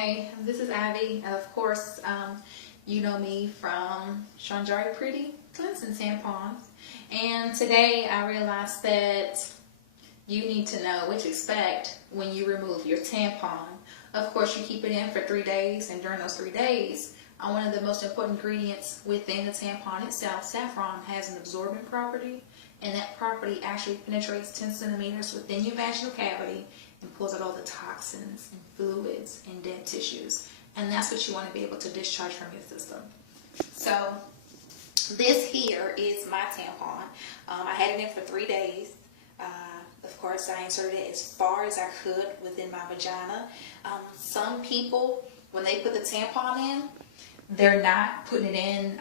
Hey, this is Abby. Of course, you know me from Shanjari Pretty Cleansing Tampons. And today I realized that you need to know what to expect when you remove your tampon. Of course, you keep it in for 3 days, and during those 3 days, one of the most important ingredients within the tampon itself, saffron, has an absorbent property, and that property actually penetrates 10 centimeters within your vaginal cavity and pulls out all the toxins and fluids and dead tissues. And that's what you want to be able to discharge from your system. So this here is my tampon. I had it in for 3 days. Of course, I inserted it as far as I could within my vagina. Some people, when they put the tampon in, they're not putting it in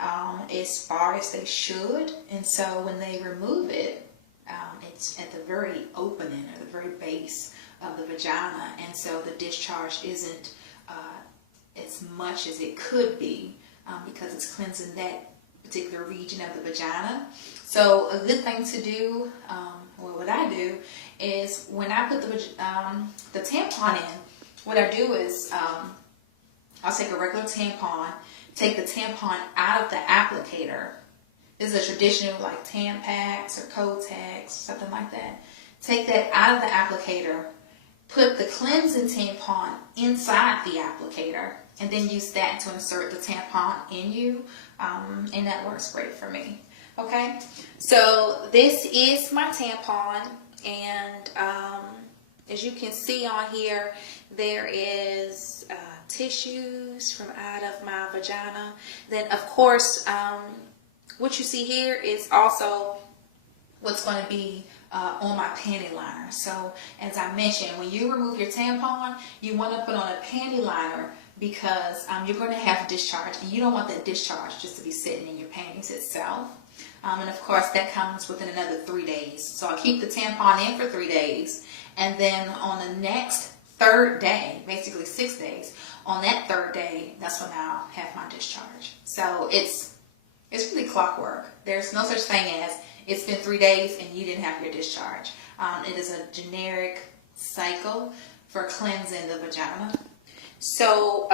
as far as they should. And so when they remove it, it's at the very opening or the very base of the vagina. And so the discharge isn't as much as it could be because it's cleansing that particular region of the vagina. So a good thing to do, or what I do, is when I put the tampon in, what I do is I'll take a regular tampon, take the tampon out of the applicator. This is a traditional like Tampax or Kotex, something like that. Take that out of the applicator, put the cleansing tampon inside the applicator, and then use that to insert the tampon in you, and that works great for me. Okay, so this is my tampon, and as you can see on here, there is tissues from out of my vagina. Then of course, what you see here is also what's going to be on my panty liner. So as I mentioned, when you remove your tampon, you want to put on a panty liner because you're going to have discharge, and you don't want that discharge just to be sitting in your panties itself. And of course, that comes within another 3 days. So I keep the tampon in for 3 days, and then on the next third day, basically 6 days, on that third day, that's when I'll have my discharge. So it's really clockwork. There's no such thing as it's been 3 days and you didn't have your discharge. It is a generic cycle for cleansing the vagina. So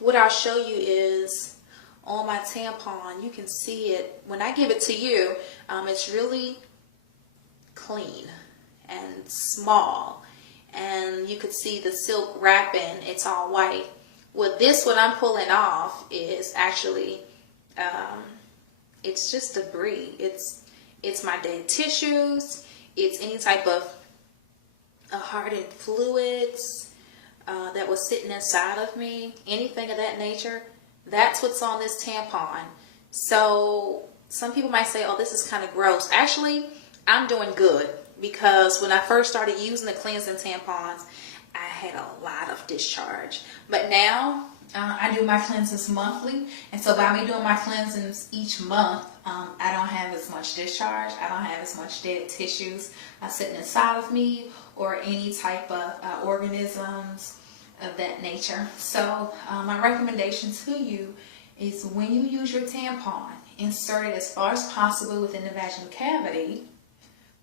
what I'll show you is on my tampon, you can see it. When I give it to you, it's really clean and small. And you could see the silk wrapping, it's all white. Well, this one I'm pulling off is actually, it's just debris. It's my dead tissues. It's any type of hardened fluids that was sitting inside of me, anything of that nature. That's what's on this tampon. So some people might say, oh, this is kind of gross. Actually, I'm doing good, because when I first started using the cleansing tampons, I had a lot of discharge. But now I do my cleansings monthly, and so by me doing my cleansings each month, I don't have as much discharge. I don't have as much dead tissues sitting inside of me or any type of organisms of that nature. So my recommendation to you is when you use your tampon, insert it as far as possible within the vaginal cavity,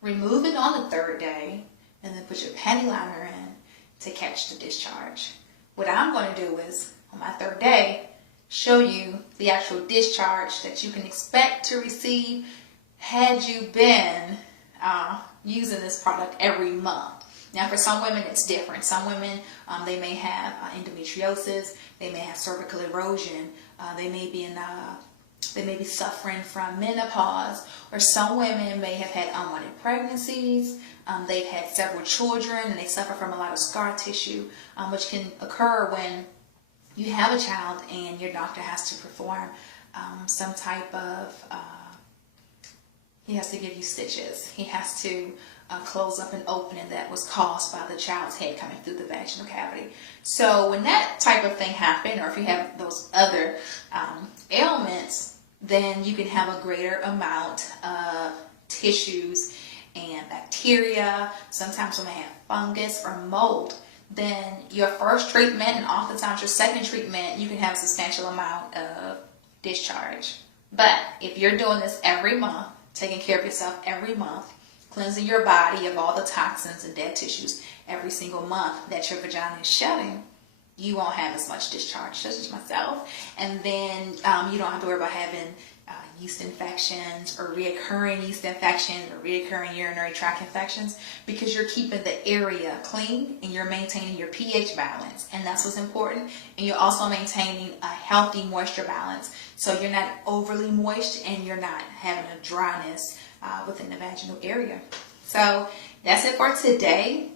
remove it on the third day, and then put your panty liner in to catch the discharge. What I'm going to do is, on my third day, show you the actual discharge that you can expect to receive had you been using this product every month. Now, for some women, it's different. Some women, they may have endometriosis, they may have cervical erosion, they may be suffering from menopause, or some women may have had unwanted pregnancies, they've had several children, and they suffer from a lot of scar tissue, which can occur when you have a child and your doctor has to perform some type of, he has to give you stitches. He has to close up an opening that was caused by the child's head coming through the vaginal cavity. So when that type of thing happens, or if you have those other ailments, then you can have a greater amount of tissues and bacteria. Sometimes when they have fungus or mold, then your first treatment and oftentimes your second treatment, you can have a substantial amount of discharge. But if you're doing this every month, taking care of yourself every month, cleansing your body of all the toxins and dead tissues every single month that your vagina is shedding, you won't have as much discharge, such as myself. And then you don't have to worry about having yeast infections or reoccurring yeast infections or reoccurring urinary tract infections, because you're keeping the area clean and you're maintaining your pH balance, and that's what's important. And you're also maintaining a healthy moisture balance, so you're not overly moist and you're not having a dryness within the vaginal area. So that's it for today.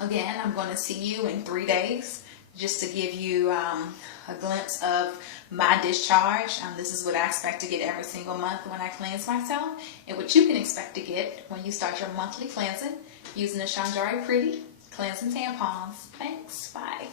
Again, I'm going to see you in 3 days just to give you a glimpse of my discharge. This is what I expect to get every single month when I cleanse myself, and what you can expect to get when you start your monthly cleansing using the Shanjari Pretty cleansing tampons. Thanks. Bye.